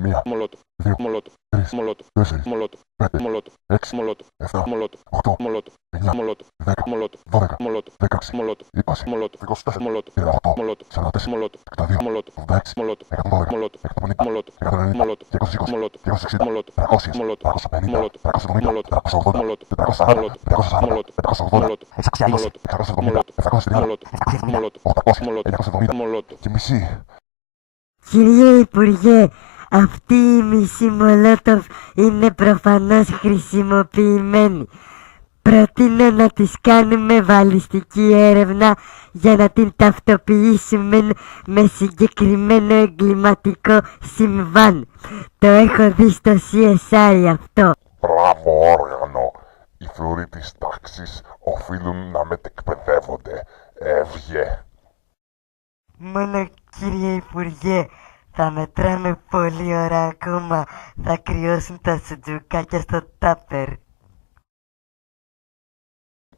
Μία, Μολότοφ. δύο, Μολότοφ. τρεις, Μολότοφ. τέσσερις, Μολότοφ. πέντε, Μολότοφ. έξι, Μολότοφ. εφτά, Μολότοφ. οκτώ, Μολότοφ. εννιά, Μολότοφ. δέκα, Μολότοφ. δώδεκα, Μολότοφ. δεκαέξι, Μολότοφ. είκοσι, Μολότοφ. είκοσι τέσσερα, Μολότοφ. τριάντα οκτώ, Μολότοφ. σαράντα τέσσερα, Μολότοφ. εξήντα δύο, Μολότοφ. ογδόντα έξι, Μολότοφ. εκατόν δώδεκα, Μολότοφ. εκατόν πενήντα, Μολότοφ. εκατόν ενενήντα, Μολότοφ. διακόσια είκοσι, Μολότοφ. διακόσια εξήντα, Μολότοφ. τριακόσιες, Μολότοφ. τριακόσια πενήντα, Μολότοφ. τριακόσια εβδομήντα, Μολότοφ. τριακόσια ογδόντα, Μολότοφ. τετρακόσια σαράντα, Μολότοφ. τετρακόσια σαράντα, Μολότοφ. τετρακόσια ογδόντα, Μολότοφ. εξακόσια είκοσι, Μολότοφ. εξακόσια εβδομήντα, Μολότοφ. επτακόσια τριάντα, Μολότοφ. επτακόσια εβδομήντα, Μολότοφ. οχτακόσια, Μολότοφ. εννιακόσια εβδομήντα Μολότοφ. και μισή. Κύριε Υπουργέ, αυτή η μισή Μολότοφ είναι προφανώς χρησιμοποιημένη. Προτείνω να της κάνουμε βαλιστική έρευνα για να την ταυτοποιήσουμε με συγκεκριμένο εγκληματικό συμβάν. Το έχω δει στο CSI αυτό. Μπράβο όργανο. Οι φλουροί της τάξης οφείλουν να μετεκπαιδεύονται. Έβγε. Μόνο κύριε Υπουργέ, θα μετράμε πολλή ώρα ακόμα. Θα κρυώσουν τα σουτζουκάκια στο τάπερ.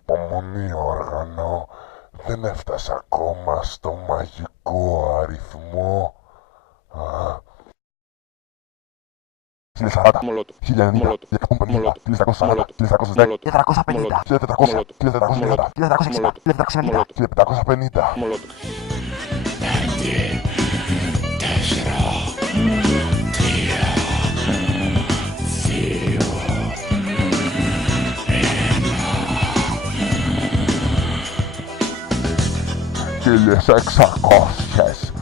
Υπομονή όργανο. Δεν έφτασα ακόμα στο μαγικό αριθμό. 1040, Μολότοφ. 1090, Μολότοφ. 1150, Μολότοφ. 1340, Μολότοφ. 1310, Μολότοφ. 1450, 1400, 1430, 1460, 1490, 1550. Μολότοφ. Χίλιες εξακόσιες.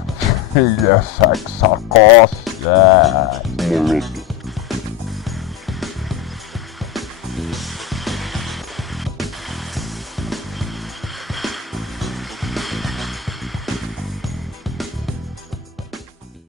Μολότοφ.